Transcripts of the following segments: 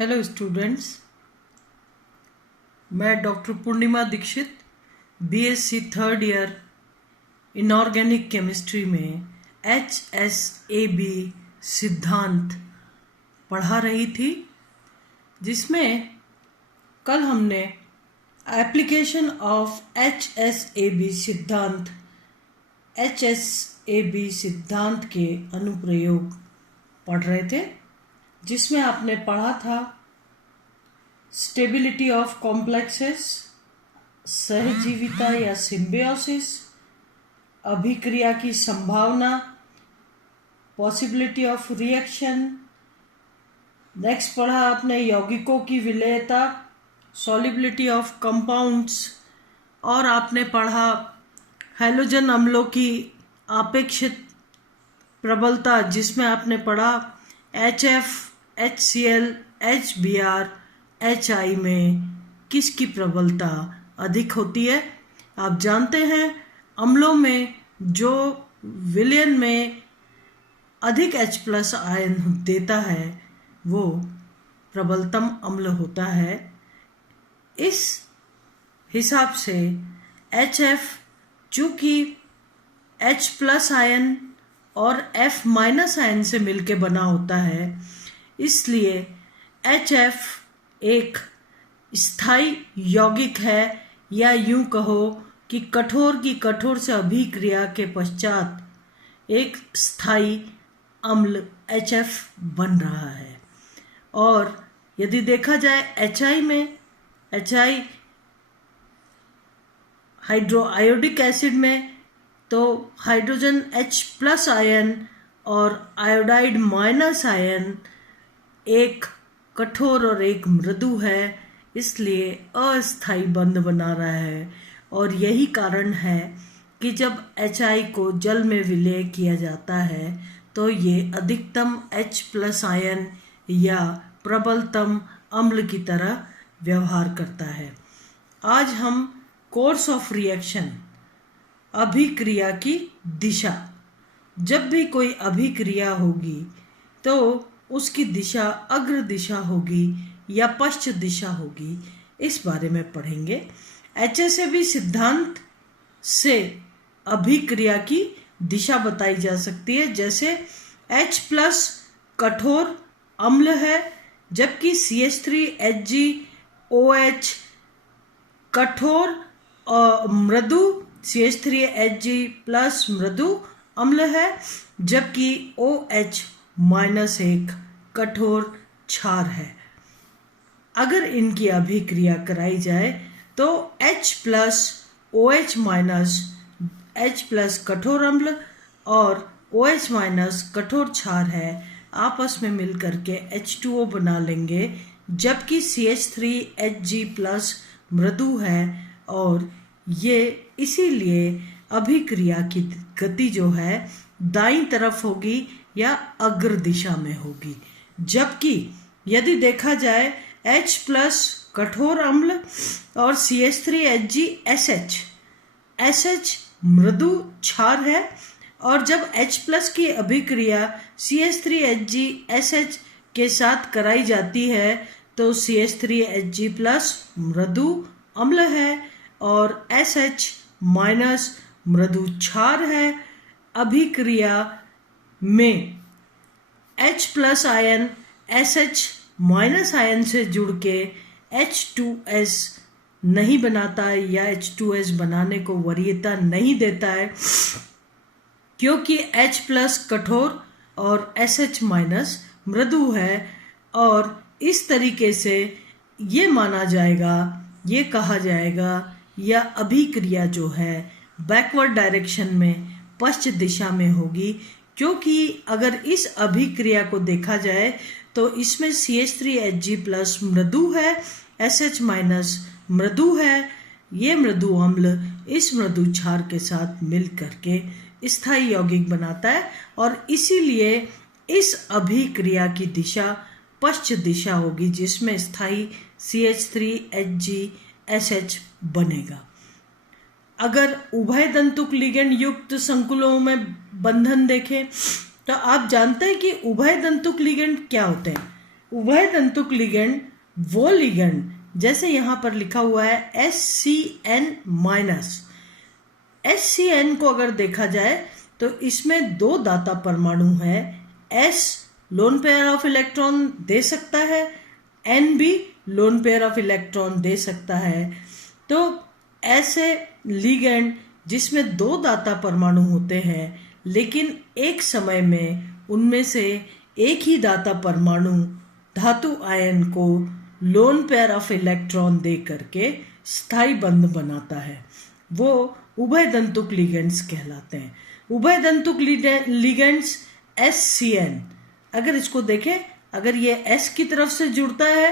Hello students, मैं doctor Purnima Dixit BSc third year inorganic chemistry में HSAB सिद्धांत पढ़ा रही थी, जिसमें कल हमने एप्लीकेशन ऑफ HSAB सिद्धांत के अनुप्रयोग पढ़ रहे थे, जिसमें आपने पढ़ा था स्टेबिलिटी ऑफ कॉम्प्लेक्सेस, सहजीविता या सिम्बियोसिस, अभिक्रिया की संभावना, पॉसिबिलिटी ऑफ रिएक्शन। नेक्स्ट पढ़ा आपने यौगिकों की विलेयता, सॉल्युबिलिटी ऑफ कंपाउंड्स, और आपने पढ़ा हैलोजन अम्लों की आपेक्षिक प्रबलता, जिसमें आपने पढ़ा HF, HCl, HBr, HI में किसकी प्रबलता अधिक होती है। आप जानते हैं अम्लों में जो विलयन में अधिक H+ आयन देता है वो प्रबलतम अम्ल होता है। इस हिसाब से HF चूँकि H+ आयन और F- आयन से मिलके बना होता है, इसलिए HF एक स्थायी यौगिक है, या यूं कहो कि कठोर की कठोर से अभिक्रिया के पश्चात एक स्थायी अम्ल HF बन रहा है। और यदि देखा जाए HI में, HI हाइड्रोआयोडिक एसिड में, तो हाइड्रोजन H+ आयन और आयोडाइड माइनस आयन एक कठोर और एक मृदु है, इसलिए अस्थायी बंध बना रहा है। और यही कारण है कि जब HI को जल में विलय किया जाता है तो ये अधिकतम H+ आयन या प्रबलतम अम्ल की तरह व्यवहार करता है। आज हम कोर्स ऑफ रिएक्शन, अभिक्रिया की दिशा, जब भी कोई अभिक्रिया होगी तो उसकी दिशा अग्र दिशा होगी या पश्च दिशा होगी, इस बारे में पढ़ेंगे। HSAB सिद्धांत से अभिक्रिया की दिशा बताई जा सकती है। जैसे H+ कठोर अम्ल है, जबकि CH3HgOH कठोर और मृदु, CH3Hg+ मृदु अम्ल है, जबकि OH- कठोर क्षार है। अगर इनकी अभिक्रिया कराई जाए तो H+ OH- H+ कठोर अम्ल और OH- कठोर क्षार है, आपस में मिलकर के H2O बना लेंगे, जबकि CH3Hg+ मृदु है। और ये इसीलिए अभिक्रिया की गति जो है दाईं तरफ होगी या अग्र दिशा में होगी। जबकि यदि देखा जाए H+ कठोर अम्ल और CH3HgSH मृदु क्षार है, और जब H+ की अभिक्रिया CH3HgSH के साथ कराई जाती है तो CH3Hg+ मृदु अम्ल है और SH- मृदु क्षार है। अभिक्रिया में H+ आयन SH- आयन से जुड़ के H2S नहीं बनाता या H2S बनाने को वरीयता नहीं देता है, क्योंकि H+ कठोर और SH- मृदु है। और इस तरीके से ये माना जाएगा, ये कहा जाएगा, या अभिक्रिया जो है बैकवर्ड डायरेक्शन में पश्च दिशा में होगी, क्योंकि अगर इस अभिक्रिया को देखा जाए तो इसमें CH3Hg+ मृदु है, SH- मृदु है। ये मृदु अम्ल इस मृदु क्षार के साथ मिल करके स्थायी यौगिक बनाता है, और इसीलिए इस अभिक्रिया की दिशा पश्च दिशा होगी, जिसमें स्थायी CH3HgSH बनेगा। अगर उभय दंतुक लिगेंड युक्त संकुलों में बंधन देखें तो आप जानते हैं कि उभय दंतुक लिगेंड क्या होते हैं। उभय तंतुक लिगेंड वो लिगेंड, जैसे यहां पर लिखा हुआ है SCN-। SCN को अगर देखा जाए तो इसमें 2 दाता परमाणु है। S lone pair of electron दे सकता है, N भी लोन पेयर ऑफ इलेक्ट्रॉन दे सकता है। तो ऐसे लिगेंड जिसमें 2 दाता परमाणु होते हैं लेकिन एक समय में उनमें से एक ही दाता परमाणु धातु आयन को लोन पेयर ऑफ इलेक्ट्रॉन दे करके स्थायी बंध बनाता है, वो उभय तंतुक लिगेंड्स कहलाते हैं। उभय तंतुक लिगेंड्स SCN, अगर इसको देखें, अगर ये S की तरफ से जुड़ता है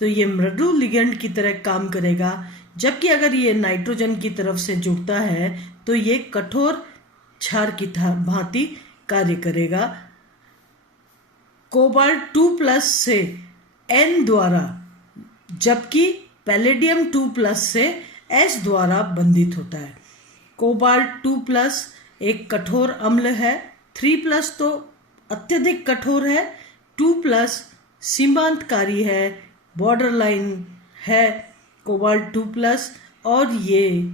तो ये मृदु लिगेंड की तरह काम करेगा, जबकि अगर ये नाइट्रोजन की तरफ से जुड़ता है तो ये कठोर क्षार की भांति कार्य करेगा। कोबाल्ट 2+ से N द्वारा, जबकि पैलेडियम 2+ से S द्वारा बंधित होता है। कोबाल्ट 2+ एक कठोर अम्ल है, 3+ तो अत्यधिक कठोर है, 2+ सीमांतकारी है, बॉर्डर लाइन है कोबाल्ट 2+। और ये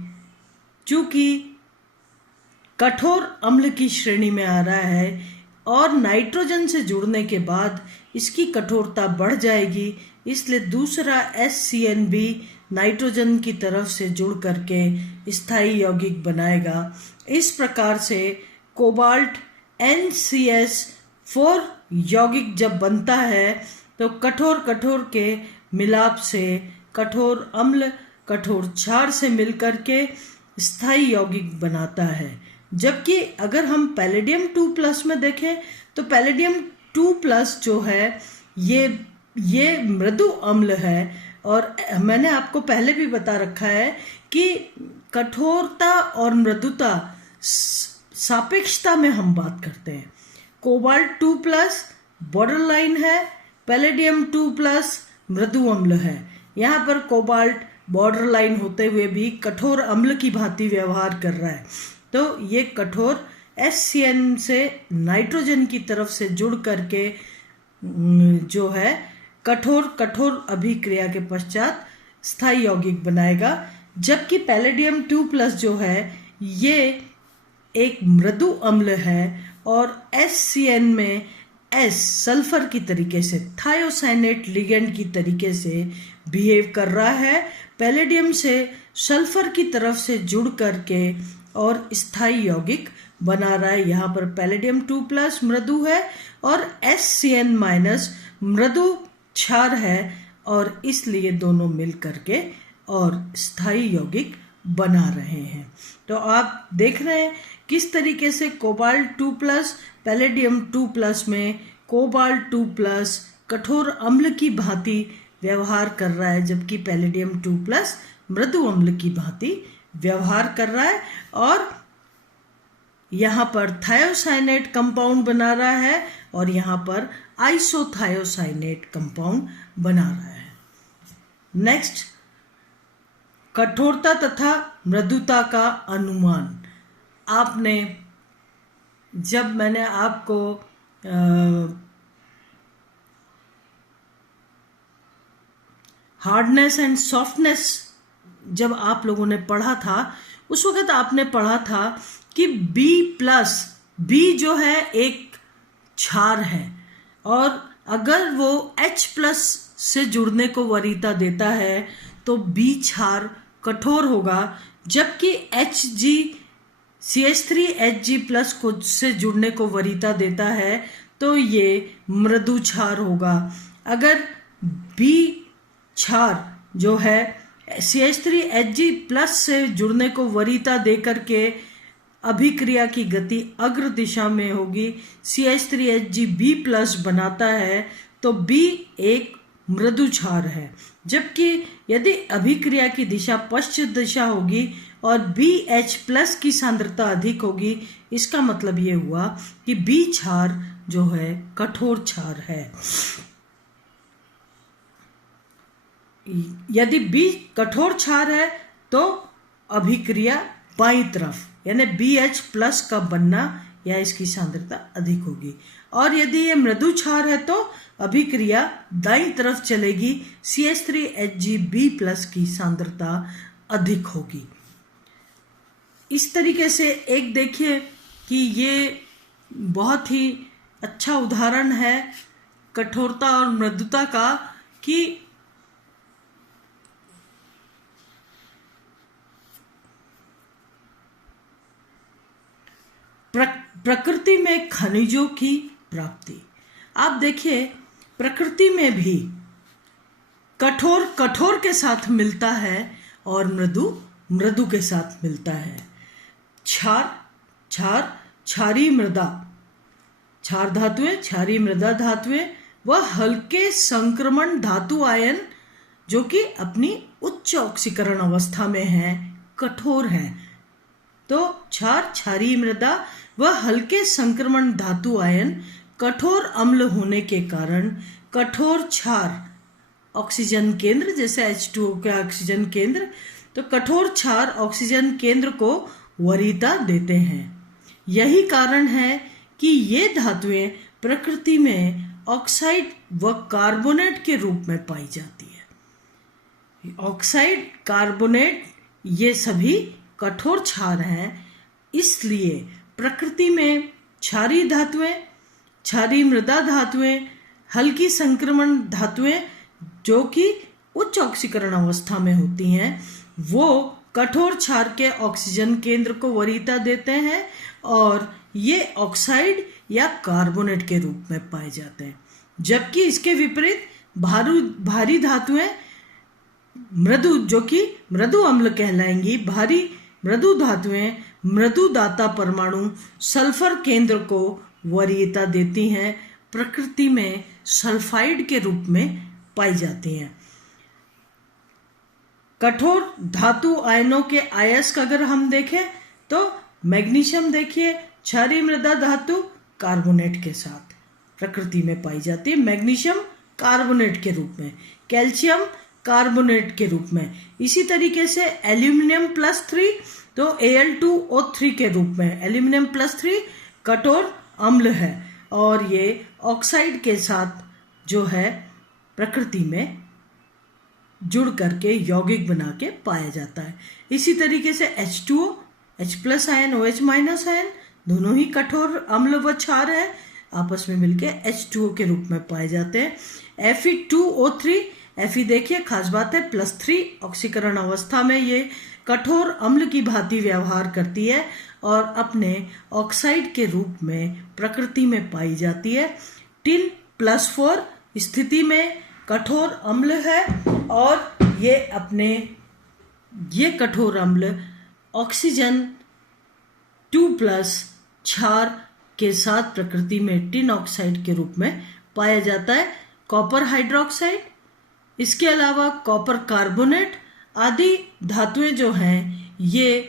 चूंकि कठोर अम्ल की श्रेणी में आ रहा है और नाइट्रोजन से जुड़ने के बाद इसकी कठोरता बढ़ जाएगी, इसलिए दूसरा SCN भी नाइट्रोजन की तरफ से जुड़ करके स्थायी यौगिक बनाएगा। इस प्रकार से कोबाल्ट NCS4 यौगिक जब बनता है तो कठोर के मिलाप से कठोर अम्ल कठोर क्षार से मिलकर के स्थायी यौगिक बनाता है। जबकि अगर हम पैलेडियम 2+ में देखें तो पैलेडियम 2+ जो है ये मृदु अम्ल है, और मैंने आपको पहले भी बता रखा है कि कठोरता और मृदुता सापेक्षता में हम बात करते हैं। कोबाल्ट 2+ बॉर्डर लाइन है, पैलेडियम 2+ मृदु अम्ल है। यहाँ पर कोबाल्ट बॉर्डर लाइन होते हुए भी कठोर अम्ल की भांति व्यवहार कर रहा है, तो ये कठोर SCN से नाइट्रोजन की तरफ से जुड़ करके जो है कठोर अभिक्रिया के पश्चात स्थायी यौगिक बनाएगा। जबकि पैलेडियम 2+ जो है ये एक मृदु अम्ल है और SCN में S सल्फर की तरीके से थायोसाइनेट लिगेंड की तरीके से बिहेव कर रहा है, पैलेडियम से सल्फर की तरफ से जुड़ करके और स्थायी यौगिक बना रहा है। यहाँ पर पैलेडियम 2+ मृदु है और SCN- मृदु क्षार है, और इसलिए दोनों मिल करके और स्थायी यौगिक बना रहे हैं। तो आप देख रहे हैं किस तरीके से कोबाल्ट 2+ पैलेडियम 2+ में कोबाल्ट 2+ कठोर अम्ल की भांति व्यवहार कर रहा है, जबकि पैलेडियम 2+ मृदु अम्ल की भांति व्यवहार कर रहा है और यहाँ पर थायोसाइनेट कंपाउंड बना रहा है और यहाँ पर आइसोथायोसाइनेट कंपाउंड बना रहा है। नेक्स्ट, कठोरता तथा मृदुता का अनुमान। आपने जब मैंने आपको हार्डनेस एंड सॉफ्टनेस जब आप लोगों ने पढ़ा था, उस वक्त आपने पढ़ा था कि B+ जो है एक क्षार है और अगर वो H+ से जुड़ने को वरीयता देता है तो B क्षार कठोर होगा, जबकि CH3Hg+ को से जुड़ने को वरीयता देता है तो ये मृदु क्षार होगा। अगर B क्षार जो है CH3Hg+ से जुड़ने को वरीयता देकर के अभिक्रिया की गति अग्र दिशा में होगी, CH3HgB+ बनाता है तो B एक मृदु क्षार है। जबकि यदि अभिक्रिया की दिशा पश्चिम दिशा होगी और BH+ की सांद्रता अधिक होगी, इसका मतलब ये हुआ कि B क्षार जो है कठोर क्षार है। यदि B कठोर क्षार है तो अभिक्रिया बाईं तरफ यानी BH+ का बनना या इसकी सांद्रता अधिक होगी, और यदि ये मृदु क्षार है तो अभिक्रिया दाईं तरफ चलेगी, CH3HgB+ की सांद्रता अधिक होगी। इस तरीके से एक देखिए कि ये बहुत ही अच्छा उदाहरण है कठोरता और मृदुता का, कि प्रकृति में खनिजों की प्राप्ति। आप देखिए प्रकृति में भी कठोर कठोर के साथ मिलता है और मृदु मृदु के साथ मिलता है। क्षारीय मृदा, क्षार धातुएं, क्षारीय मृदा धातुएं वह हल्के संक्रमण धातु आयन जो कि अपनी उच्च ऑक्सीकरण अवस्था में है, कठोर है। तो क्षारीय मृदा वह हल्के संक्रमण धातु आयन कठोर अम्ल होने के कारण कठोर क्षार ऑक्सीजन केंद्र, जैसे H2O का ऑक्सीजन केंद्र, तो कठोर क्षार ऑक्सीजन केंद्र को वरीयता देते हैं। यही कारण है कि ये धातुएं प्रकृति में ऑक्साइड व कार्बोनेट के रूप में पाई जाती है। ऑक्साइड, कार्बोनेट ये सभी कठोर क्षार हैं। इसलिए प्रकृति में क्षारीय धातुएं, क्षारीय मृदा धातुएं, हल्की संक्रमण धातुएं जो कि उच्च ऑक्सीकरण अवस्था में होती हैं, वो कठोर क्षार के ऑक्सीजन केंद्र को वरीयता देते हैं और ये ऑक्साइड या कार्बोनेट के रूप में पाए जाते हैं। जबकि इसके विपरीत भारी धातुएं मृदु, जो कि मृदु अम्ल कहलाएंगी, भारी मृदु धातुएं मृदु दाता परमाणु सल्फर केंद्र को वरीयता देती हैं, प्रकृति में सल्फाइड के रूप में पाई जाती हैं। कठोर धातु आयनों के अयस्क अगर हम देखें तो मैग्नीशियम देखिए, क्षारीय मृदा धातु कार्बोनेट के साथ प्रकृति में पाई जाती है, मैग्नीशियम कार्बोनेट के रूप में, कैल्शियम कार्बोनेट के रूप में। इसी तरीके से एल्यूमिनियम +3 तो Al2O3 के रूप में, एल्यूमिनियम +3 कठोर अम्ल है और ये ऑक्साइड के साथ जो है प्रकृति में जुड़ करके यौगिक बना के पाया जाता है। इसी तरीके से H2O, H+ ion, OH- ion दोनों ही कठोर अम्ल व क्षार है, आपस में मिलके H2O के रूप में पाए जाते हैं। Fe2O3, Fe देखिए खास बात है +3 ऑक्सीकरण अवस्था में ये कठोर अम्ल की भांति व्यवहार करती है और अपने ऑक्साइड के रूप में प्रकृति में पाई जाती है। टिन +4 स्थिति में कठोर अम्ल है और ये कठोर अम्ल ऑक्सीजन 2+ क्षार के साथ प्रकृति में टिन ऑक्साइड के रूप में पाया जाता है। कॉपर हाइड्रोक्साइड, इसके अलावा कॉपर कार्बोनेट आदि धातुएं जो हैं ये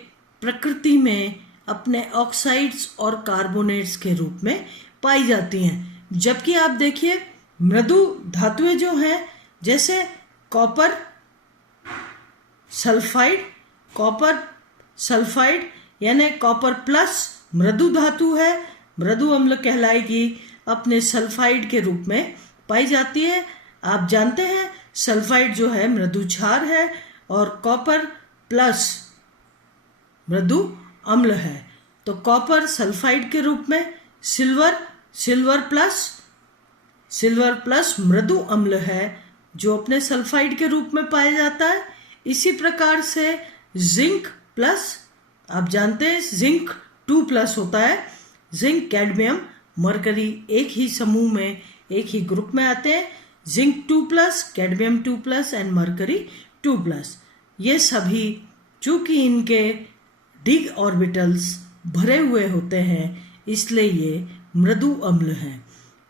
प्रकृति में अपने ऑक्साइड्स और कार्बोनेट्स के रूप में पाई जाती हैं। जबकि आप देखिए मृदु धातुएं जो हैं, जैसे कॉपर सल्फाइड यानी कॉपर प्लस मृदु धातु है, मृदु अम्ल कहलाएगी, अपने सल्फाइड के रूप में पाई जाती है। आप जानते हैं सल्फाइड जो है मृदु क्षार है और कॉपर प्लस मृदु अम्ल है, तो कॉपर सल्फाइड के रूप में, सिल्वर प्लस मृदु अम्ल है जो अपने सल्फाइड के रूप में पाया जाता है। इसी प्रकार से जिंक प्लस, आप जानते हैं जिंक 2+ होता है, जिंक, कैडमियम, मरकरी एक ही समूह में, एक ही ग्रुप में आते हैं। Zinc 2+, cadmium 2+ and mercury 2+। ये सभी चूंकि इनके डी ऑर्बिटल्स भरे हुए होते हैं इसलिए ये मृदु अम्ल हैं।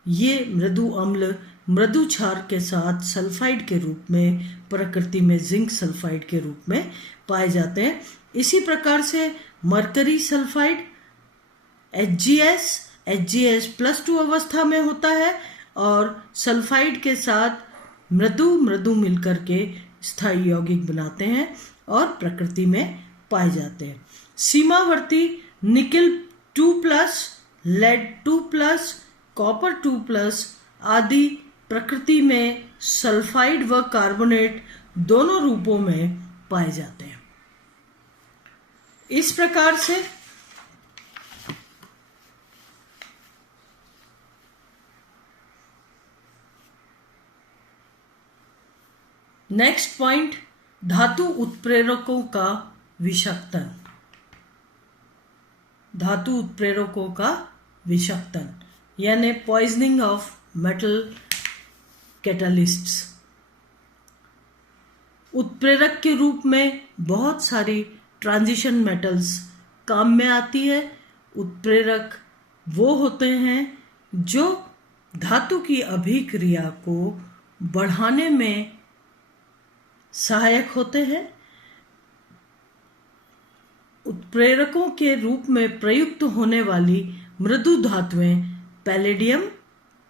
ये मृदु अम्ल मृदु क्षार के साथ सल्फाइड के रूप में प्रकृति में जिंक सल्फाइड के रूप में पाए जाते हैं। इसी प्रकार से मरकरी सल्फाइड HgS+2 अवस्था में होता है और सल्फाइड के साथ मृदु मिलकर के स्थायी यौगिक बनाते हैं और प्रकृति में पाए जाते हैं। सीमावर्ती निकेल 2+, लेड 2+, कॉपर 2+ आदि प्रकृति में सल्फाइड व कार्बोनेट दोनों रूपों में पाए जाते हैं। इस प्रकार से नेक्स्ट पॉइंट, धातु उत्प्रेरकों का विषाक्तन। धातु उत्प्रेरकों का विषाक्तन यानी पॉइजनिंग ऑफ मेटल कैटालिस्ट्स। उत्प्रेरक के रूप में बहुत सारी ट्रांजिशन मेटल्स काम में आती है। उत्प्रेरक वो होते हैं जो धातु की अभिक्रिया को बढ़ाने में सहायक होते हैं। उत्प्रेरकों के रूप में प्रयुक्त होने वाली मृदु धातुएं पैलेडियम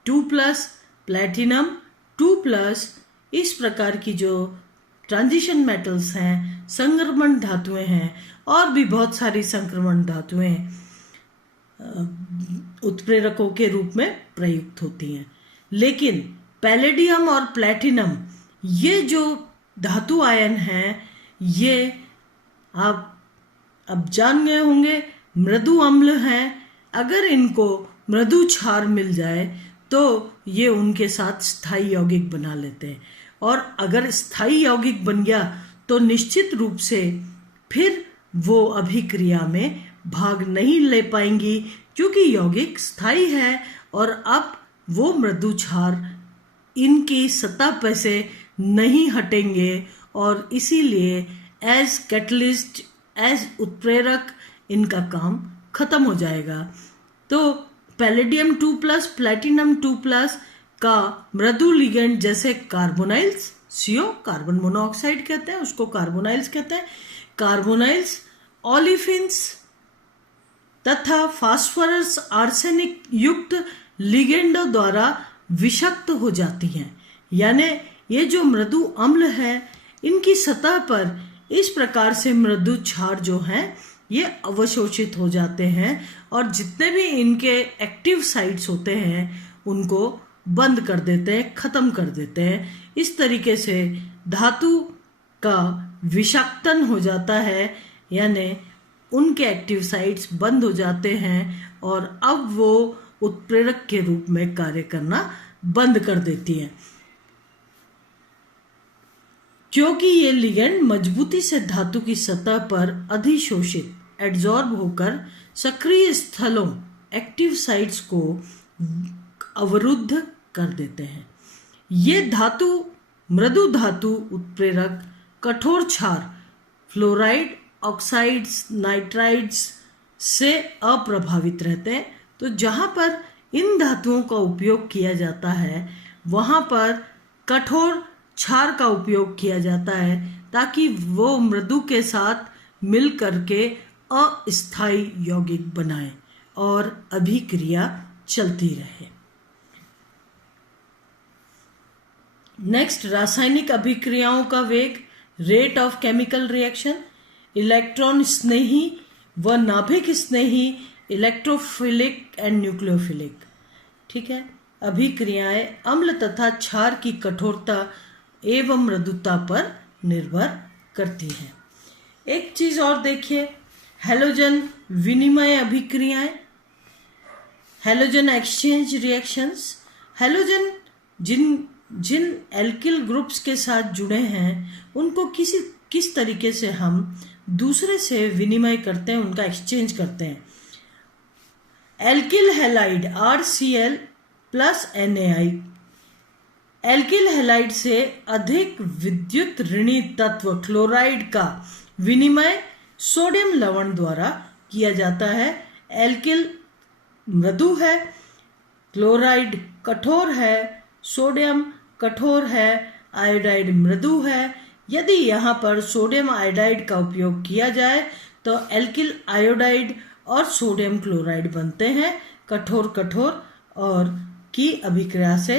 2+, प्लैटिनम 2+, इस प्रकार की जो ट्रांजिशन मेटल्स हैं, संक्रमण धातुएं हैं, और भी बहुत सारी संक्रमण धातुएं उत्प्रेरकों के रूप में प्रयुक्त होती हैं। लेकिन पैलेडियम और प्लैटिनम ये जो धातु आयन हैं, ये आप अब जान गए होंगे मृदु अम्ल हैं। अगर इनको मृदु क्षार मिल जाए तो ये उनके साथ स्थायी यौगिक बना लेते हैं, और अगर स्थायी यौगिक बन गया तो निश्चित रूप से फिर वो अभिक्रिया में भाग नहीं ले पाएंगी, क्योंकि यौगिक स्थायी है और अब वो मृदु क्षार इनकी सतह पर से नहीं हटेंगे, और इसीलिए एज कैटलिस्ट, एज उत्प्रेरक इनका काम खत्म हो जाएगा। तो पैलेडियम 2+, प्लैटिनम 2+ का मृदु लिगेंड जैसे कार्बोनाइल्स, CO कार्बन मोनोऑक्साइड कहते हैं, उसको कार्बोनाइल्स कहते हैं, कार्बोनाइल्स, ओलिफिन्स तथा फास्फोरस आर्सेनिक युक्त लिगेंडों द्वारा विषाक्त हो जाती हैं। यानी ये जो मृदु अम्ल है, इनकी सतह पर इस प्रकार से मृदु क्षार जो हैं ये अवशोषित हो जाते हैं, और जितने भी इनके एक्टिव साइट्स होते हैं उनको बंद कर देते हैं, ख़त्म कर देते हैं। इस तरीके से धातु का विषाक्तन हो जाता है, यानी उनके एक्टिव साइट्स बंद हो जाते हैं और अब वो उत्प्रेरक के रूप में कार्य करना बंद कर देती हैं। क्योंकि ये लिगेंड मजबूती से धातु की सतह पर अधिशोषित एड्जॉर्ब होकर सक्रिय स्थलों एक्टिव साइट्स को अवरुद्ध कर देते हैं। ये धातु मृदु धातु उत्प्रेरक कठोर क्षार फ्लोराइड, ऑक्साइड्स, नाइट्राइड्स से अप्रभावित रहते हैं। तो जहाँ पर इन धातुओं का उपयोग किया जाता है वहाँ पर कठोर क्षार का उपयोग किया जाता है, ताकि वो मृदु के साथ मिल करके अस्थायी यौगिक बनाए और अभिक्रिया चलती रहे। नेक्स्ट, रासायनिक अभिक्रियाओं का वेग, rate of chemical reaction. Electron स्नेही व नाभिक स्नेही, इलेक्ट्रोफिलिक एंड न्यूक्लियोफिलिक। ठीक है, अभिक्रियाएं अम्ल तथा क्षार की कठोरता एवं मृदुता पर निर्भर करती हैं। एक चीज और देखिए, हैलोजन विनिमय अभिक्रियाएं, हैलोजन एक्सचेंज रिएक्शंस। हैलोजन जिन एल्किल ग्रुप्स के साथ जुड़े हैं उनको किस तरीके से हम दूसरे से विनिमय करते हैं, उनका एक्सचेंज करते हैं। Alkyl halide RCl plus NaI, alkyl halide से अधिक विद्युत ऋणी तत्व क्लोराइड का विनिमय सोडियम लवण द्वारा किया जाता है। एल्किल मृदु है, क्लोराइड कठोर है, सोडियम कठोर है, आयोडाइड मृदु है। यदि यहाँ पर सोडियम आयोडाइड का उपयोग किया जाए तो एल्किल आयोडाइड और सोडियम क्लोराइड बनते हैं, कठोर कठोर, और की अभिक्रिया से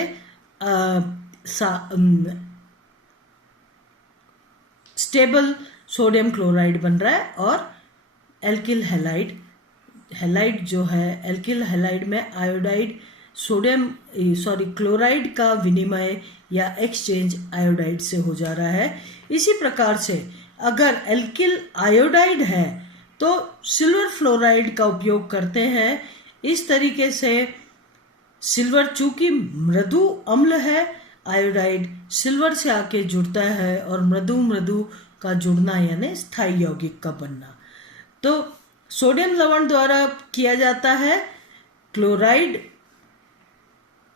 स्टेबल सोडियम क्लोराइड बन रहा है। और एल्किल हैलाइड जो है, एल्किल हैलाइड में आयोडाइड क्लोराइड का विनिमय या एक्सचेंज आयोडाइड से हो जा रहा है। इसी प्रकार से अगर एल्किल आयोडाइड है तो सिल्वर फ्लोराइड का उपयोग करते हैं। इस तरीके से सिल्वर चूंकि मृदु अम्ल है, आयोडाइड सिल्वर से आके जुड़ता है और मृदु मृदु का जुड़ना यानी स्थायी यौगिक का बनना। तो सोडियम लवण द्वारा किया जाता है क्लोराइड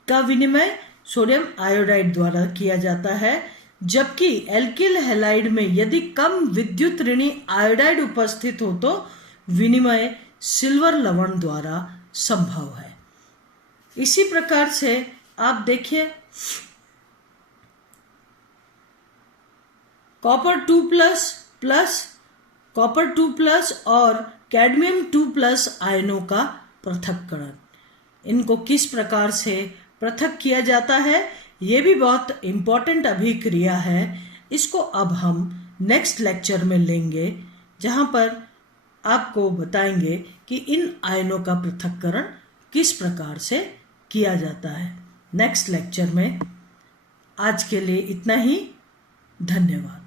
का विनिमय, सोडियम आयोडाइड द्वारा किया जाता है, जबकि एल्किल हैलाइड में यदि कम विद्युत ऋणी आयोडाइड उपस्थित हो तो विनिमय सिल्वर लवण द्वारा संभव है। इसी प्रकार से आप देखिए कॉपर 2+ और कैडमियम 2+ आयनों का पृथक्करण, इनको किस प्रकार से पृथक किया जाता है, ये भी बहुत इम्पॉर्टेंट अभिक्रिया है। इसको अब हम नेक्स्ट लेक्चर में लेंगे, जहाँ पर आपको बताएंगे कि इन आयनों का पृथक्करण किस प्रकार से किया जाता है नेक्स्ट लेक्चर में। आज के लिए इतना ही, धन्यवाद।